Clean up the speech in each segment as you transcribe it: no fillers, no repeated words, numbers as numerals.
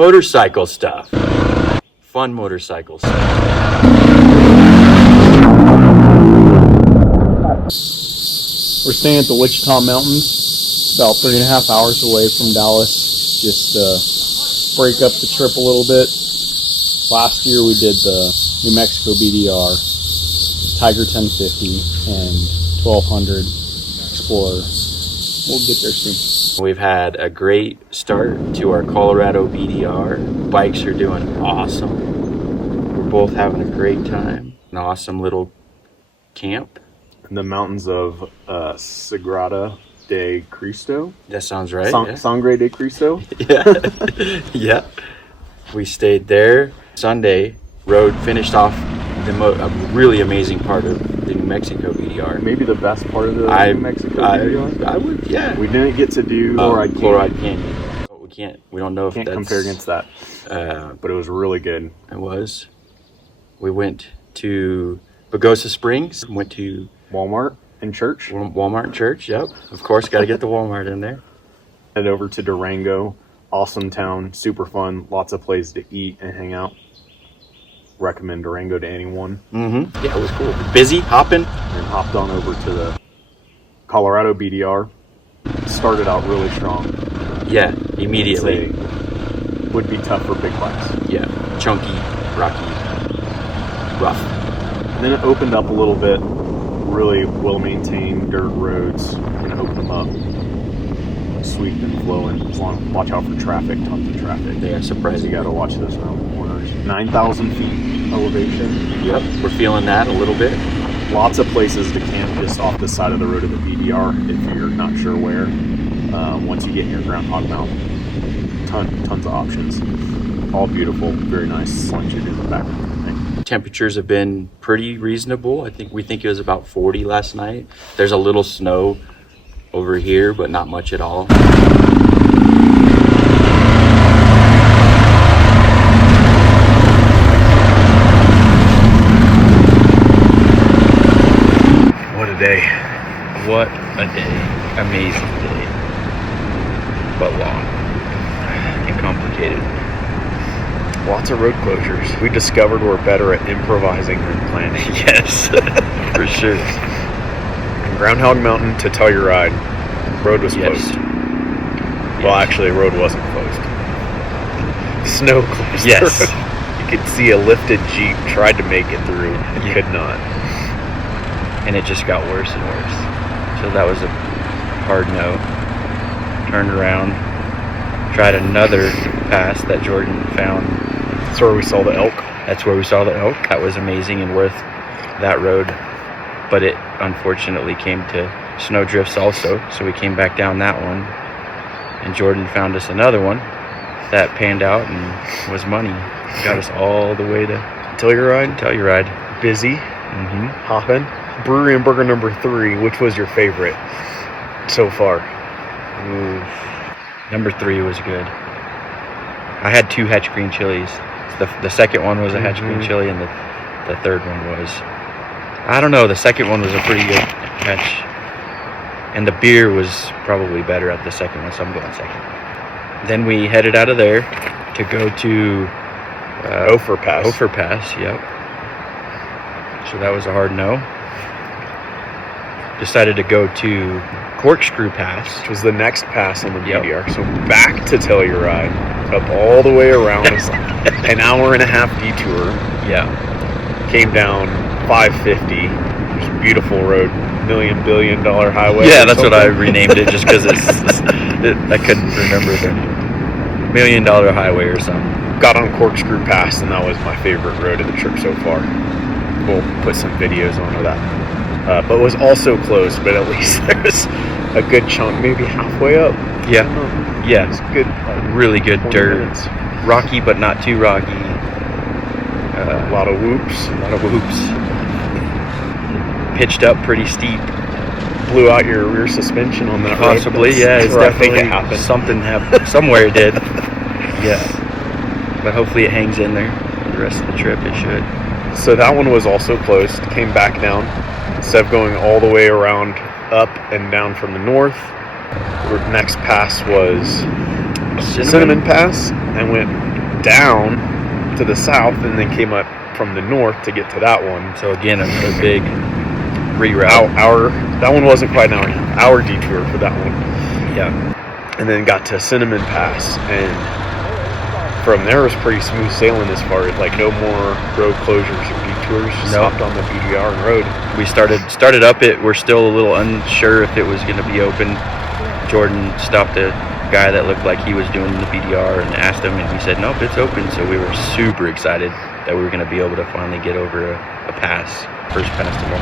motorcycle stuff. Fun motorcycle stuff. We're staying at the Wichita Mountains, about 3.5 hours away from Dallas. Just break up the trip a little bit. Last year we did the New Mexico BDR, Tiger 1050, and 1200 Explorer. We'll get there soon. We've had a great start to our Colorado BDR. Bikes are doing awesome. We're both having a great time. An awesome little camp. In the mountains of Sagrada de Cristo. That sounds right. Sangre de Cristo. Yeah. Yeah. We stayed there. Sunday, finished off a really amazing part of the New Mexico BDR. Maybe the best part of the New Mexico BDR. I would, yeah. We didn't get to do Chloride Canyon. We don't know if can't that's... compare against that. But it was really good. It was. We went to Pagosa Springs. Went to Walmart and church. Walmart and church, yep. Of course, got to get the Walmart in there. Head over to Durango. Awesome town, super fun, lots of places to eat and hang out. Recommend Durango to anyone. Mm-hmm. Yeah, it was cool. Busy, hopping. And hopped on over to the Colorado BDR. Started out really strong. Yeah, immediately. Would be tough for big bikes. Yeah, chunky, rocky, rough. And then it opened up a little bit. Really well-maintained dirt roads. Gonna open them up. Sweet and flowing. As long watch out for traffic, tons of traffic. Yeah, surprising. You got to watch those mountain corners. 9,000 feet elevation. Yep, we're feeling that a little bit. Lots of places to camp just off the side of the road of the BDR if you're not sure where. Once you get near Groundhog Mountain, tons of options. All beautiful, very nice. Once you're in the back. Temperatures have been pretty reasonable. We think it was about 40 last night. There's a little snow over here, but not much at all. What a day. What a day. Amazing day. But long and complicated. Lots of road closures. We discovered we're better at improvising than planning. Yes, for sure. Groundhog Mountain to Telluride, road was closed. Well, actually, road wasn't closed. Snow closed. Yes. You could see a lifted Jeep tried to make it through and could not. And it just got worse and worse. So that was a hard no. Turned around, tried another pass that Jordan found. That's where we saw the elk. That was amazing and worth that road. But it unfortunately came to snow drifts also, so we came back down that one. And Jordan found us another one that panned out and was money. Got us all the way to Telluride. Busy. Mm-hmm. Hopping. Brewery and Burger number 3, which was your favorite so far? Ooh. Number 3 was good. I had 2 Hatch Green chilies. The second one was a Hatch Green chili, and the third one was... I don't know, the second one was a pretty good catch. And the beer was probably better at the second one, so I'm going second. Then we headed out of there to go to Ophir Pass. Ophir Pass, yep. So that was a hard no. Decided to go to Corkscrew Pass, which was the next pass on the BDR. So back to Telluride, up all the way around. It's an hour and a half detour. Yeah. Came down 550. There's a beautiful road, $1 billion highway. Yeah, that's what I renamed it, just because I couldn't remember the $1 million highway or something. Got on Corkscrew Pass, and that was my favorite road of the trip so far. We'll put some videos onto that. But it was also closed, but at least there's a good chunk, maybe halfway up. Yeah. Yeah. It's good. Really good dirt. Minutes. Rocky, but not too rocky. A lot of whoops. Pitched up pretty steep. Blew out your rear suspension on that road. Possibly, yeah. It's definitely, I think it happened. Something happened. Somewhere it did. Yeah. But hopefully it hangs in there for the rest of the trip. It should. So that one was also closed. Came back down. Instead of going all the way around, up and down from the north, our next pass was Cinnamon Pass, and went down to the south and then came up from the north to get to that one. So again, a big reroute. That one wasn't quite an hour detour for that one. Yeah. And then got to Cinnamon Pass, and from there was pretty smooth sailing as far as like no more road closures or detours. Just hopped on the BDR and rode. We started up it. We're still a little unsure if it was going to be open. Jordan stopped a guy that looked like he was doing the BDR and asked him, and he said, nope, it's open. So we were super excited that we were going to be able to finally get over a pass, first pass of the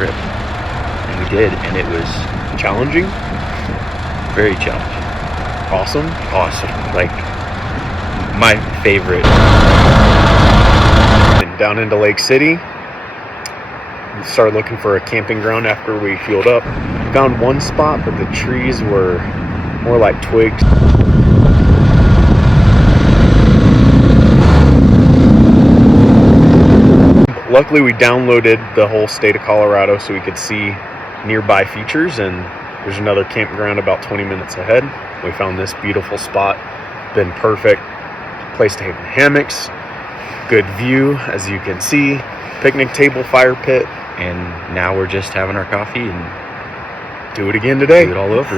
trip. And we did, and it was Challenging, very challenging. awesome. Like, my favorite. And down into Lake City, we started looking for a camping ground after we fueled up. Found one spot, but the trees were more like twigs. Luckily, we downloaded the whole state of Colorado so we could see nearby features, and there's another campground about 20 minutes ahead. We found this beautiful spot. Been perfect place to hang hammocks, good view as you can see, picnic table, fire pit, And now we're just having our coffee and do it again today. do it all over.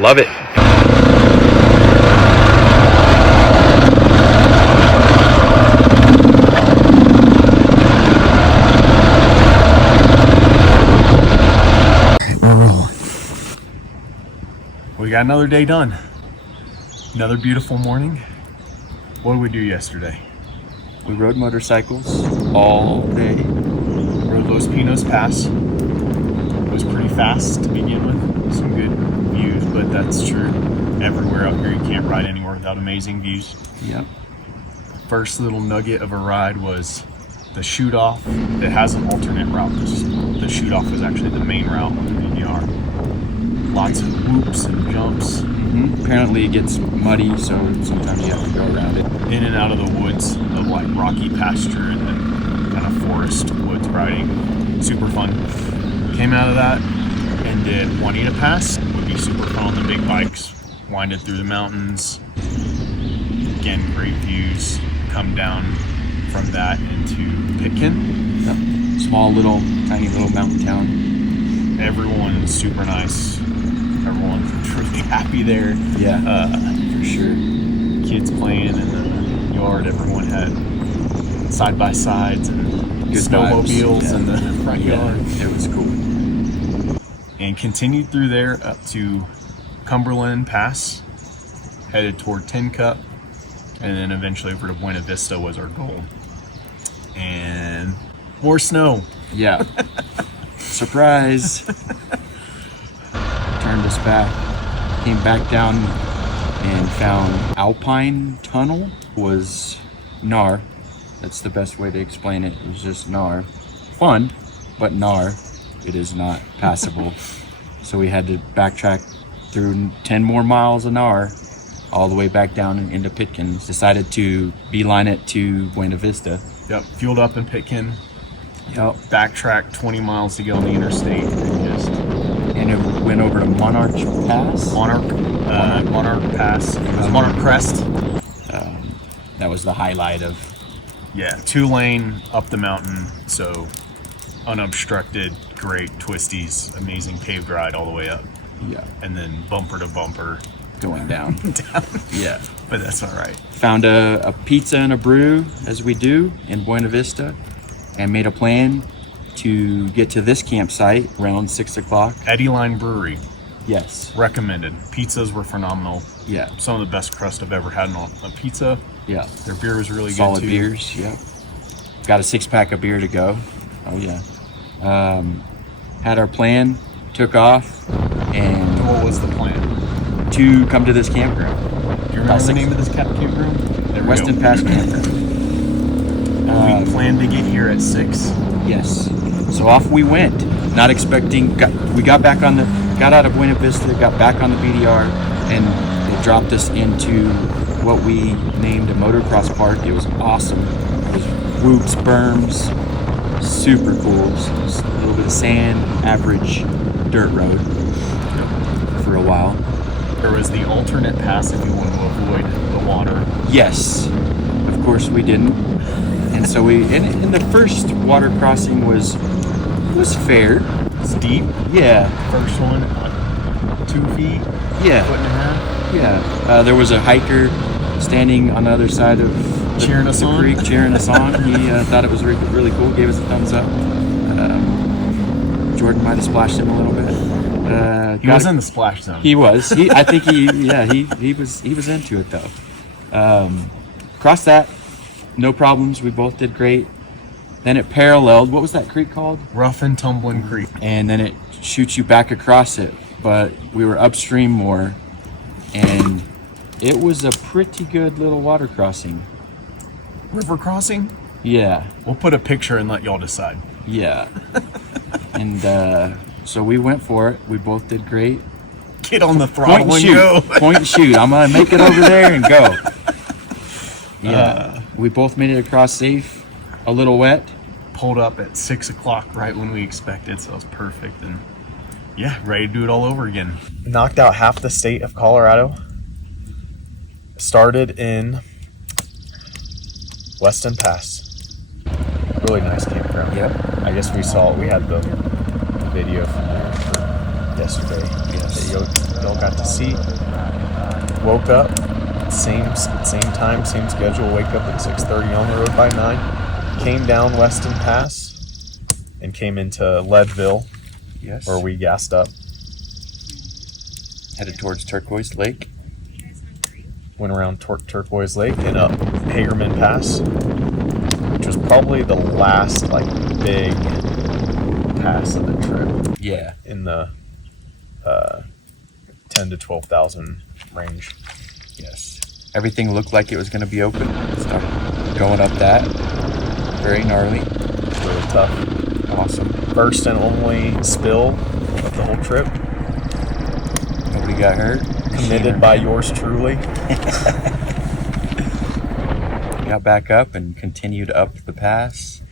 Love it. We got another day done. Another beautiful morning. What did we do yesterday? We rode motorcycles all day. Rode Los Pinos Pass. It was pretty fast to begin with. Some good views, but that's true. Everywhere out here, you can't ride anywhere without amazing views. Yep. First little nugget of a ride was the shoot off. It has an alternate route. The shoot off is actually the main route on the BDR. Lots of whoops and jumps. Apparently it gets muddy, so sometimes you have to go around it. In and out of the woods of like rocky pasture and then kind of forest woods riding. Super fun. Came out of that and did Juanita Pass. Would be super fun on the big bikes. Winded through the mountains. Again, great views. Come down from that into Pitkin. Yep. Small little, tiny little mountain town. Everyone's super nice. Everyone's really happy there. Yeah, for sure. Kids playing in the yard. Everyone had side by sides and Good snowmobiles vibes. Yeah. in the front yard. It was cool. And continued through there up to Cumberland Pass, headed toward Tin Cup, and then eventually over to Buena Vista was our goal. And more snow. Yeah. Surprise. Turned us back, came back down and found Alpine Tunnel. Was gnar. That's the best way to explain it. It was just gnar. Fun, but gnar. It is not passable. So we had to backtrack through 10 more miles an hour all the way back down and into Pitkin. Decided to beeline it to Buena Vista. Yep, fueled up in Pitkin. Yep. Backtracked 20 miles to get on the interstate and just And it went over to Monarch Pass. Monarch Pass. It was Monarch Crest. That was the highlight of. Yeah, 2-lane up the mountain, so unobstructed, great twisties, amazing paved ride all the way up, Yeah. and then bumper to bumper Going down. down. Yeah. But that's all right. Found a pizza and a brew, as we do, in Buena Vista, and made a plan to get to this campsite around 6 o'clock. Eddie Line Brewery, Yes. recommended. Pizzas were phenomenal. Yeah. Some of the best crust I've ever had on a pizza. Yeah. Their beer was really Solid good too. beers. Yep. Got a 6-pack of beer to go. Oh yeah. Had our plan, took off, and What was the plan? to come to this campground. Do you remember the name of this campground? There we Weston go. Pass Campground. We planned to get here at 6. Yes. So off we went. Not expecting. We got out of Buena Vista, got back on the BDR, and it dropped us into what we named a motocross park. It was awesome. It was whoops, berms, super cool. Just a little bit of sand, average dirt road for a while. There was the alternate pass if you want to avoid the water. Yes. course we didn't. And so and the first water crossing was fair. It's deep. Yeah. First one, like 2 feet, Yeah. foot and a half. Yeah. There was a hiker standing on the other side of Cheering us the on. creek, cheering us on. He thought it was really cool, gave us a thumbs up. Jordan might have splashed him a little bit. He was in the splash zone. He was. I think he was into it though. Crossed that, no problems. We both did great. Then it paralleled. What was that creek called? Rough and Tumbling Creek. And then it shoots you back across it. But we were upstream more, and it was a pretty good little water crossing. River crossing? Yeah. We'll put a picture and let y'all decide. Yeah. And so we went for it. We both did great. Get on the throttle Point and and shoot. go. Point and shoot. I'm gonna make it over there and go. Yeah. We both made it across safe. A little wet. Pulled up at 6 o'clock right when we expected, so it was perfect. And yeah, ready to do it all over again. Knocked out half the state of Colorado. Started in Weston Pass. Really nice campground. Yep. I guess we had the video from there for yesterday. Yes. That y'all got to see. Woke up, same time, same schedule. Wake up at 6:30 on the road by 9. Came down Weston Pass and came into Leadville, Yes. where we gassed up. Headed towards Turquoise Lake. Went around Turquoise Lake and up Hagerman Pass, which was probably the last big pass of the trip Yeah. in the 10 to 12,000 range. Yes. Everything looked like it was going to be open. Started going up that. Very gnarly. Really tough. Awesome. First and only spill of the whole trip. Nobody got hurt. Committed by yours truly. Got back up and continued up the pass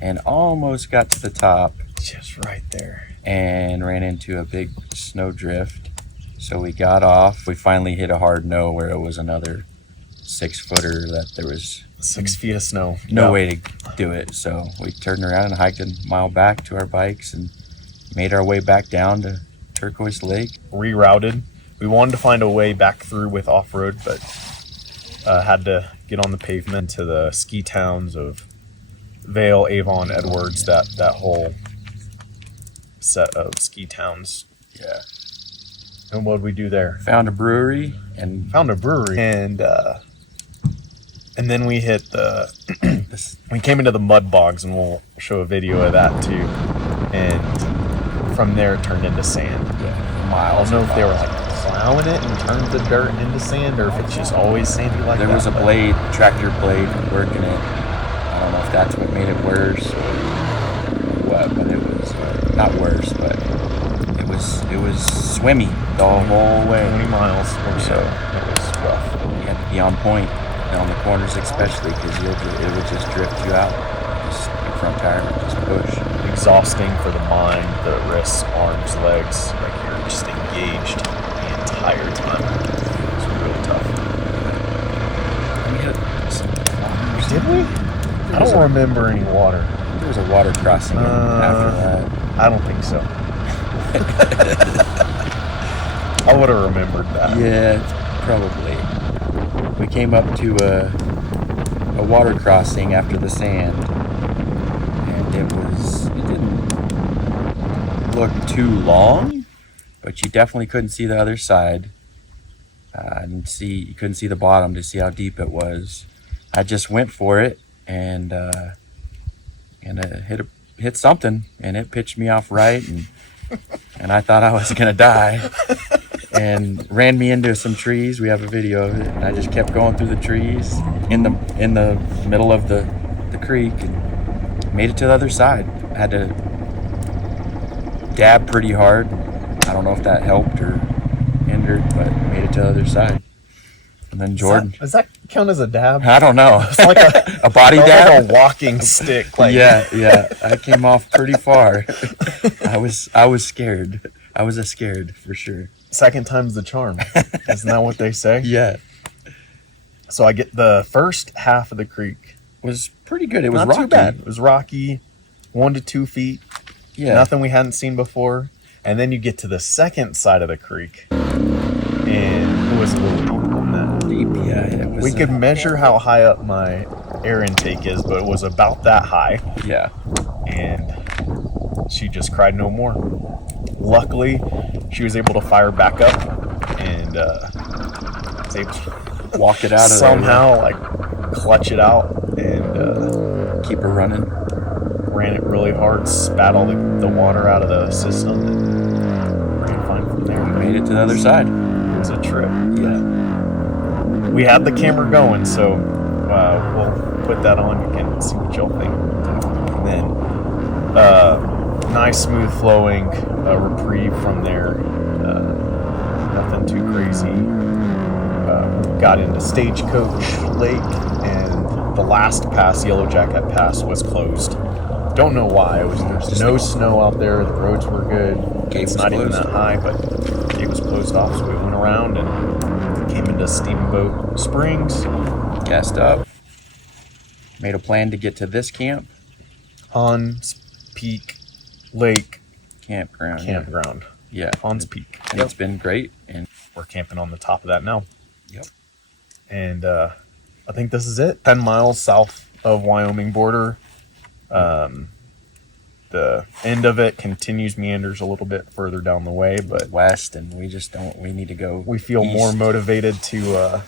and almost got to the top Just right there. and ran into a big snowdrift. So we got off. We finally hit a hard no where it was another 6-footer that there was 6 feet of snow. no Yep. way to do it. So we turned around and hiked a mile back to our bikes and made our way back down to Turquoise Lake. Rerouted. We wanted to find a way back through with off-road, but had to get on the pavement to the ski towns of Vail, Avon, Edwards, that whole set of ski towns. Yeah. And what did we do there? Found a brewery and Found a brewery. And then we hit we came into the mud bogs, and we'll show a video of that too. And from there it turned into sand. I don't know if they were plowing it and turned the dirt into sand, or if it's just always sandy like that. there was a blade, tractor blade working it. I don't know if that's what made it worse or what, but it was not worse, but it was swimmy the whole way. 20 miles or so. It was rough. You had to be on point and on the corners especially, because it would just drift you out. Just your front tire would just push. Exhausting for the mind, the wrists, arms, legs. You're just engaged the entire time. It was really tough. We had some water. Did we? I don't remember any water. There was a water crossing after that. I don't think so. I would have remembered that. Yeah, probably. We came up to a water crossing after the sand, and it didn't look too long, but you definitely couldn't see the other side. You couldn't see the bottom to see how deep it was. I just went for it and it hit something, and it pitched me off right, and I thought I was gonna die. And ran me into some trees. We have a video of it, and I just kept going through the trees in the middle of the creek and made it to the other side. I had to dab pretty hard. I don't know if that helped or hindered, but made it to the other side. And then Jordan. Does that count as a dab? I don't know. It's like a body like dab. a walking stick. Yeah. I came off pretty far. I was scared. I was scared for sure. Second time's the charm. Isn't that what they say? Yeah. So I get the first half of the creek. Was pretty good. It was Not rocky. too bad. It was rocky, 1 to 2 feet. Yeah. Nothing we hadn't seen before. And then you get to the second side of the creek, and it was a little deeper than that. Deep, yeah. It was, We could measure how high up my air intake is, but it was about that high. Yeah. And she just cried no more. Luckily, she was able to fire back up and was able to Walk it out of somehow like clutch it out and there. Keep her running. ran it really hard, spat all the water out of the system, and ran fine from there. Made it to the other side. It was a trip. Yeah. We had the camera going, so we'll put that on. You can see what y'all think. And then nice, smooth flowing reprieve from there. Nothing too crazy. Got into Stagecoach Lake, and the last pass, Yellow Jacket Pass, was closed. Don't know why. There's no snow out there. The roads were good. Gate It's was not even closed. that high, but the gate was closed off, so we went around and came into Steamboat Springs. Gassed up. Made a plan to get to this camp. Hans Peak Lake Campground. Campground. Yeah. Hans Peak. And it's been great. And We're camping on the top of that now. Yep. And I think this is it. 10 miles south of Wyoming border. The end of it meanders a little bit further down the way, but west, and we just don't. We need to go. we feel east. more motivated to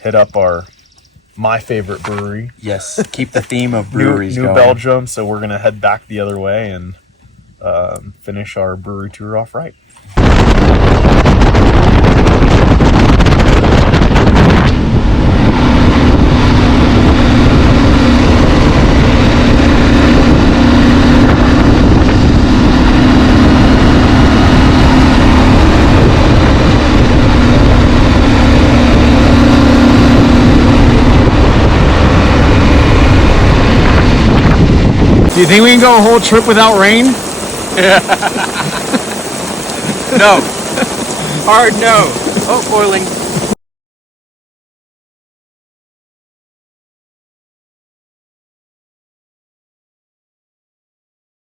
hit up my favorite brewery, Yes. Keep the theme of breweries New going. Belgium. So we're gonna head back the other way and finish our brewery tour off right. Do you think we can go a whole trip without rain? No. Hard no. Oh, boiling.